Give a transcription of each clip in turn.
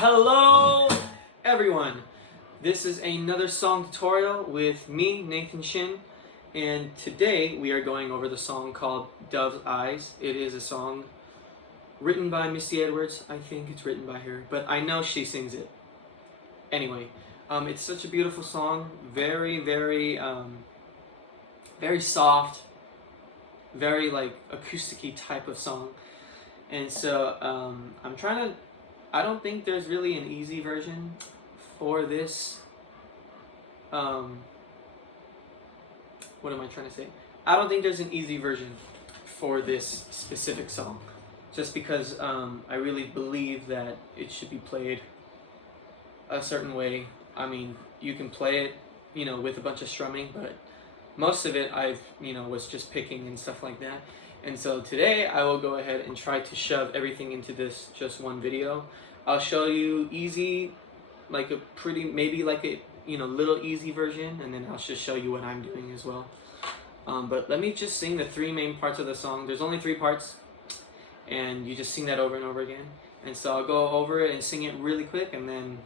Hello everyone, this is another song tutorial with me, Nathan Shin, and today we are going over the song called Dove's Eyes. It is a song written by Misty Edwards. I think it's written by her, but I know she sings it. Anyway, it's such a beautiful song, very soft, very like acoustic-y type of song. And so I don't think there's really an easy version for this. What am I trying to say? I don't think there's an easy version for this specific song, just because I really believe that it should be played a certain way. I mean, you can play it, with a bunch of strumming, but most of it was just picking and stuff like that. And so today I will go ahead and try to shove everything into this just one video. I'll show you easy, like a little easy version, and then I'll just show you what I'm doing as well. But let me just sing the three main parts of the song. There's only 3 parts, and you just sing that over and over again. And so I'll go over it and sing it really quick, and then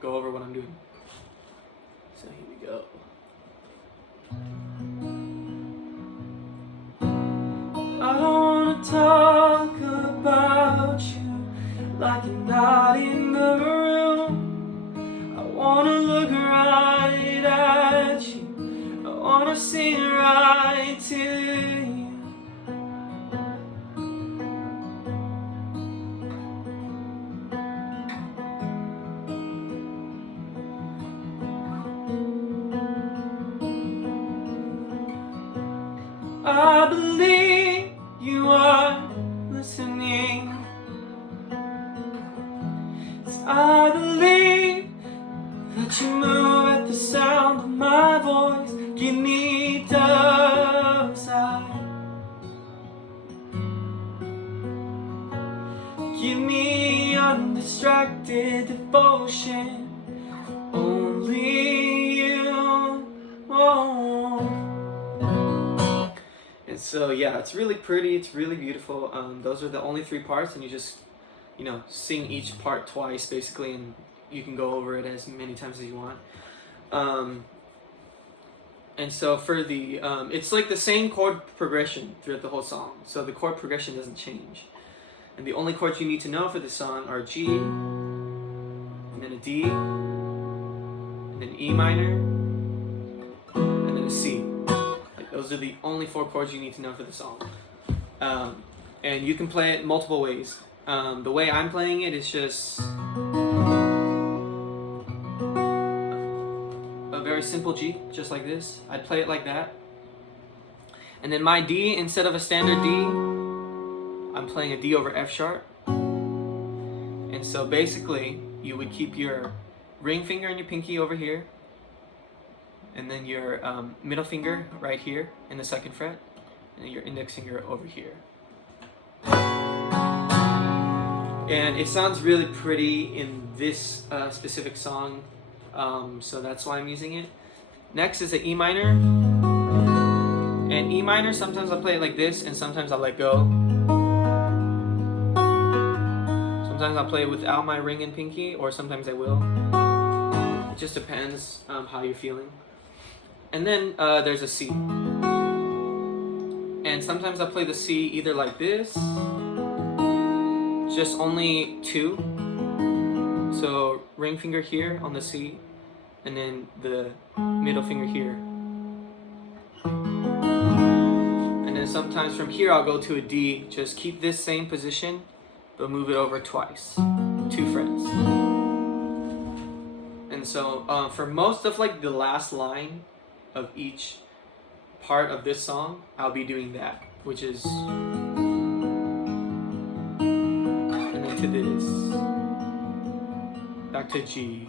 go over what I'm doing. So here we go. I don't wanna talk about you like you're not in the room. I wanna look right at you. I wanna sing right to you. I believe you are listening. I believe that you move at the sound of my voice. Give me Dove's eyes. Give me undistracted devotion. Only you. Oh. And so yeah, it's really pretty, it's really beautiful. Those are the only 3 parts, and you just sing each part twice basically, and you can go over it as many times as you want. And so for the it's like the same chord progression throughout the whole song, so the chord progression doesn't change, and the only chords you need to know for this song are G, and then a D, and then E minor, and then a C. Those are the only 4 chords you need to know for the song. And you can play it multiple ways. The way I'm playing it is just a very simple G, just like this. I'd play it like that. And then my D, instead of a standard D, I'm playing a D over F sharp. And so basically, you would keep your ring finger and your pinky over here, and then your middle finger right here in the 2nd fret, and then your index finger over here. And it sounds really pretty in this specific song, so that's why I'm using it. Next is an E minor. And E minor, sometimes I'll play it like this, and sometimes I'll let go. Sometimes I'll play it without my ring and pinky, or sometimes I will. It just depends how you're feeling. And then there's a C. And sometimes I play the C either like this, just only 2. So ring finger here on the C, and then the middle finger here. And then sometimes from here I'll go to a D, just keep this same position, but move it over twice, 2 frets. And so for most of like the last line of each part of this song, I'll be doing that, which is, and then to this, back to G,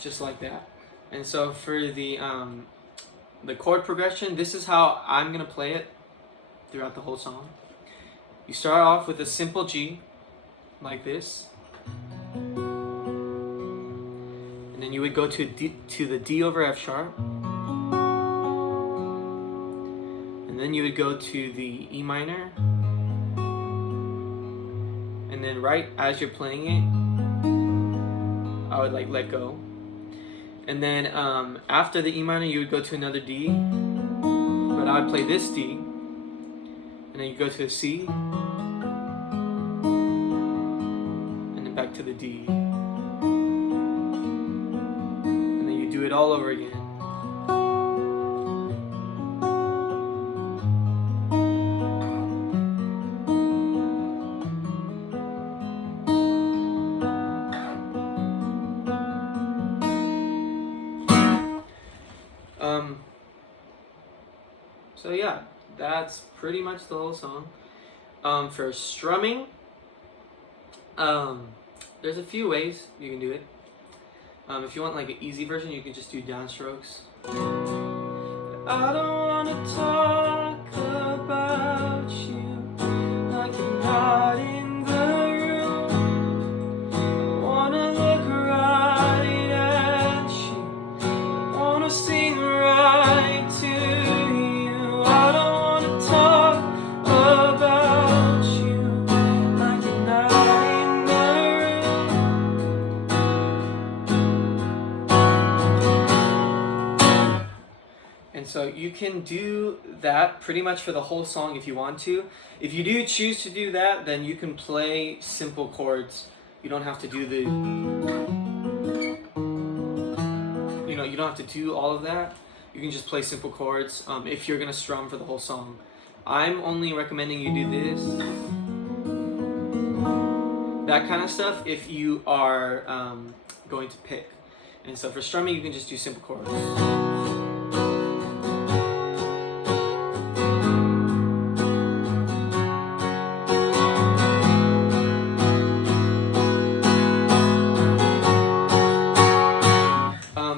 just like that. And so for the chord progression, this is how I'm gonna play it throughout the whole song. You start off with a simple G, like this, and and then you would go to the D over F sharp, and then you would go to the E minor, and then right as you're playing it, I would like let go, and then after the E minor you would go to another D, but I would play this D, and then you go to a C, and then back to the D, and then you do it all over again. So yeah, that's pretty much the whole song. For strumming, there's a few ways you can do it. If you want like an easy version, you can just do downstrokes. I don't wanna talk about you like you're not in the room. I wanna look right at you. I wanna sing right to you. I don't wanna talk about you like you're not in the room. And so you can do that pretty much for the whole song if you want to. If you do choose to do that, then you can play simple chords. You don't have to do the, you don't have to do all of that. You can just play simple chords if you're gonna strum for the whole song. I'm only recommending you do this, that kind of stuff, if you are going to pick. And so for strumming, you can just do simple chords.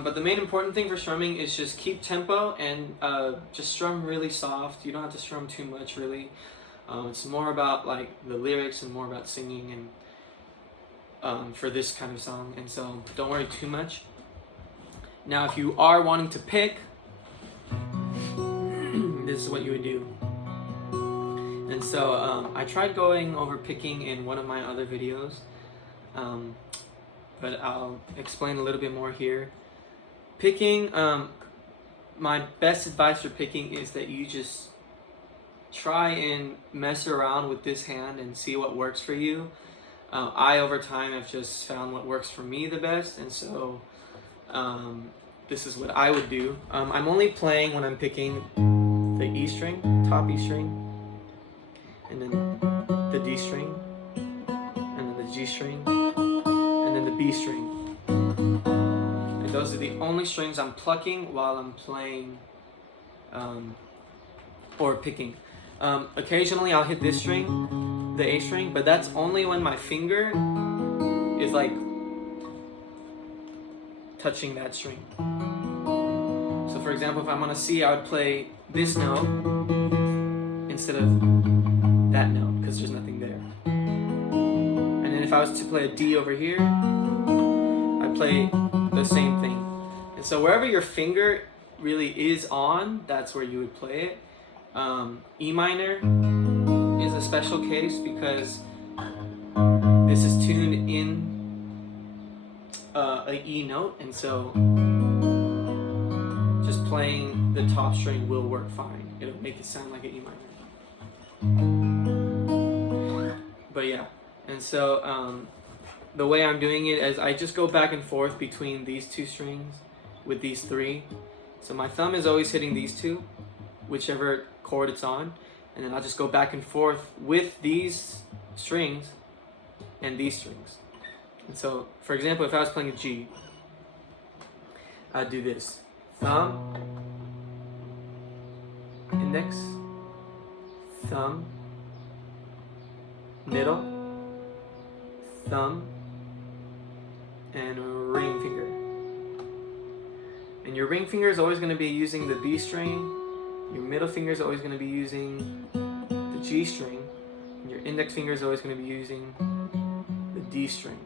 But the main important thing for strumming is just keep tempo and just strum really soft. You don't have to strum too much, really. It's more about like the lyrics and more about singing and for this kind of song. And so don't worry too much. Now, if you are wanting to pick, this is what you would do. And so I tried going over picking in one of my other videos, but I'll explain a little bit more here. Picking, my best advice for picking is that you just try and mess around with this hand and see what works for you. I, over time, have just found what works for me the best, and so this is what I would do. I'm only playing when I'm picking the E string, top E string, and then the D string, and then the G string, and then the B string. Those are the only strings I'm plucking while I'm playing or picking. Occasionally I'll hit this string, the A string, but that's only when my finger is like touching that string. So for example, if I'm on a C, I would play this note instead of that note because there's nothing there. And then if I was to play a D over here, I'd play the same thing. And so wherever your finger really is on, that's where you would play it. E minor is a special case because this is tuned in a E note, and so just playing the top string will work fine. It'll make it sound like an E minor. But yeah, and so the way I'm doing it is I just go back and forth between these two strings with these three. So my thumb is always hitting these two, whichever chord it's on, and then I'll just go back and forth with these strings and these strings. And so, for example, if I was playing a G, I'd do this. Thumb, index, thumb, middle, thumb, and ring finger. And your ring finger is always going to be using the B string, your middle finger is always going to be using the G string, and your index finger is always going to be using the D string.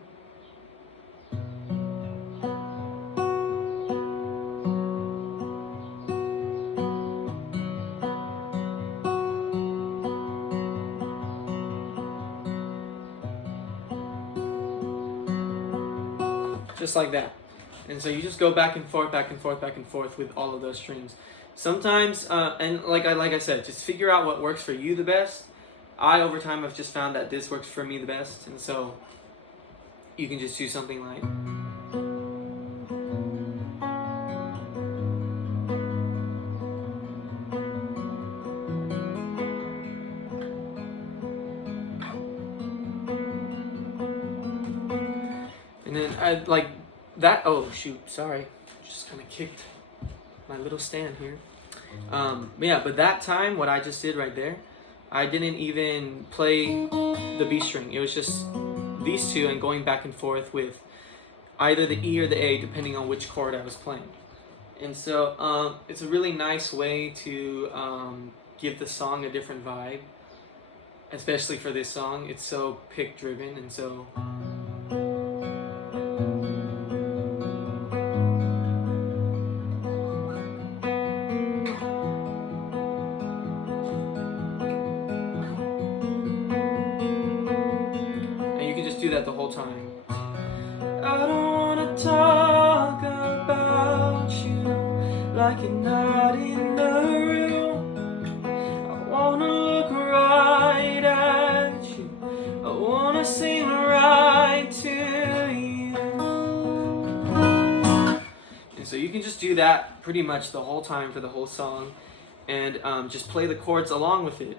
just like that. And so you just go back and forth, back and forth, back and forth with all of those strings. Sometimes, and like I said, just figure out what works for you the best. Over time, have just found that this works for me the best, and so you can just do something like. And then I like that. Oh shoot, sorry, just kind of kicked my little stand here. Yeah, but that time, what I just did right there, I didn't even play the B string. It was just these two and going back and forth with either the E or the A, depending on which chord I was playing. And so it's a really nice way to give the song a different vibe, especially for this song. It's so pick driven, and so. Do that the whole time. I don't wanna talk about you like you're not in the room. I wanna look right at you. I wanna sing right to you. And so you can just do that pretty much the whole time for the whole song, and just play the chords along with it.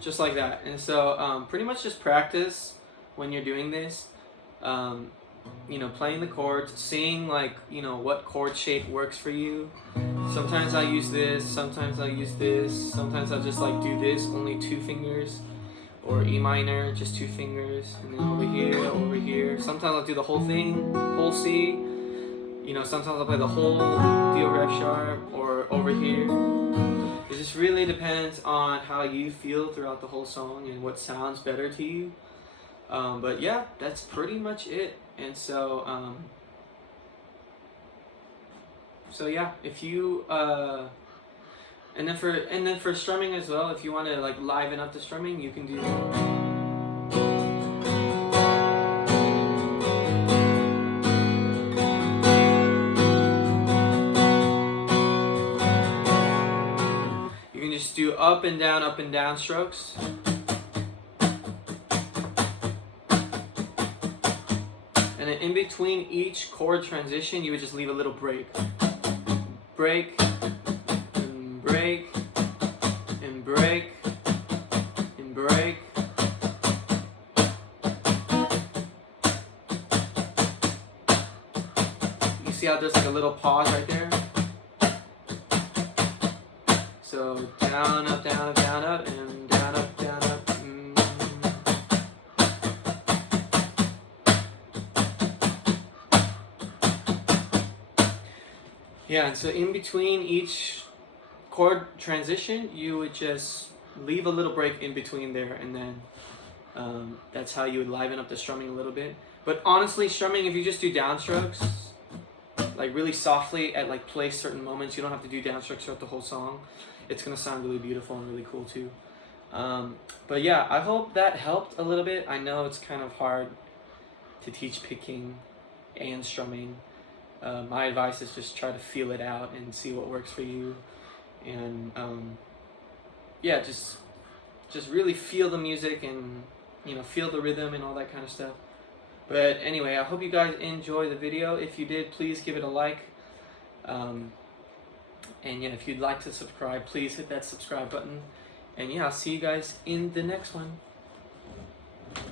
Just like that. And so pretty much just practice when you're doing this, playing the chords, seeing like what chord shape works for you. Sometimes I use this, sometimes I use this, sometimes I'll just like do this, only 2 fingers, or E minor, just 2 fingers, and then over here. Sometimes I'll do the whole thing, whole C. Sometimes I'll play the whole D over F sharp, or over here. It just really depends on how you feel throughout the whole song and what sounds better to you. But yeah, that's pretty much it. And so, yeah, if you and then for strumming as well, if you want to like liven up the strumming, you can do that. Just do up and down strokes. And then in between each chord transition, you would just leave a little break. Break, and break, and break, and break. You see how there's like a little pause right there? So down, up, down, up, down, up, and down, up, down, up. Yeah, and so in between each chord transition, you would just leave a little break in between there, and then that's how you would liven up the strumming a little bit. But honestly, strumming, if you just do downstrokes, like really softly at like play certain moments, you don't have to do downstrokes throughout the whole song. It's gonna sound really beautiful and really cool too. But yeah, I hope that helped a little bit. I know it's kind of hard to teach picking and strumming. My advice is just try to feel it out and see what works for you. And yeah, just really feel the music and feel the rhythm and all that kind of stuff. But anyway, I hope you guys enjoy the video. If you did, please give it a like. And yeah, if you'd like to subscribe, please hit that subscribe button. And yeah, I'll see you guys in the next one.